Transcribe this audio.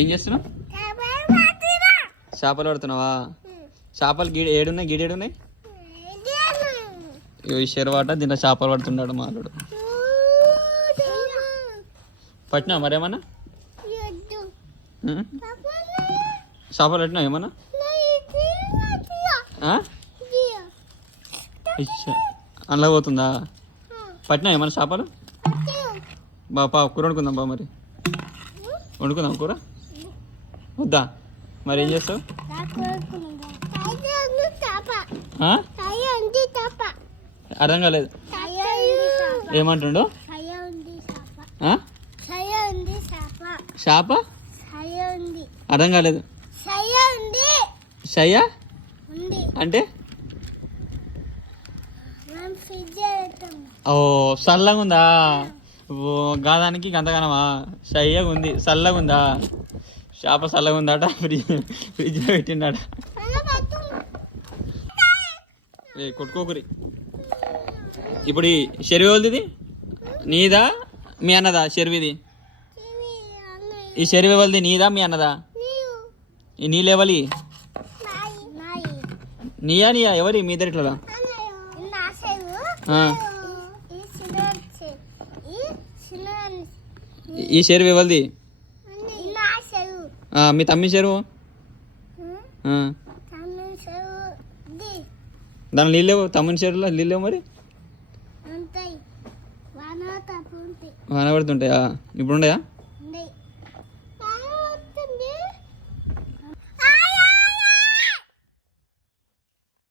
ఏం చేస్తున్నావు? చేపలు పడుతున్నావా? చేపలు ఏడున్నాయి? గిడేడున్నాయి? ఈ చెరువాట దీంట్లో చేపలు పడుతున్నాడు మాలుడు. పట్టినా మరేమన్నా? చేపలు పట్టినా ఏమన్నా? అందులో పోతుందా? పట్టినా ఏమన్నా చేపలు? బా కూర వండుకుందాం బా. మరి వండుకుందాం కూర వద్దా? మరి ఏం చేస్తావు? అర్థం కాలేదు. ఏమంటుండు? చేప అర్థం కాలేదు. షయ్యా అంటే ఓ చల్లగా ఉందా? ఓ గాదానికి గంతగానమా? షయ్యగా ఉంది, చల్లగా ఉందా? చేప చల్లగా ఉందాట. ఫ్రిడ్జ్లో పెట్టిండాట. కొట్టుకోకురి. ఇప్పుడు ఈ చెరువు వాళ్ళది నీదా మీ అన్నదా? చెరువుది ఈ చెరువు వాళ్ళది నీదా మీ అన్నదా? ఈ నీళ్ళెవలి? నీయా నీయా ఎవరి? మీ ఇద్దరు ఇట్లా ఈ చెరువు ఎవరిది? మీ తమ్మి చెరువు. దాని నీళ్ళేవు? తమ్ముని చెరువులో నీళ్ళేవు మరి? వాన పడుతుంటాయా? ఇప్పుడు ఉండయా?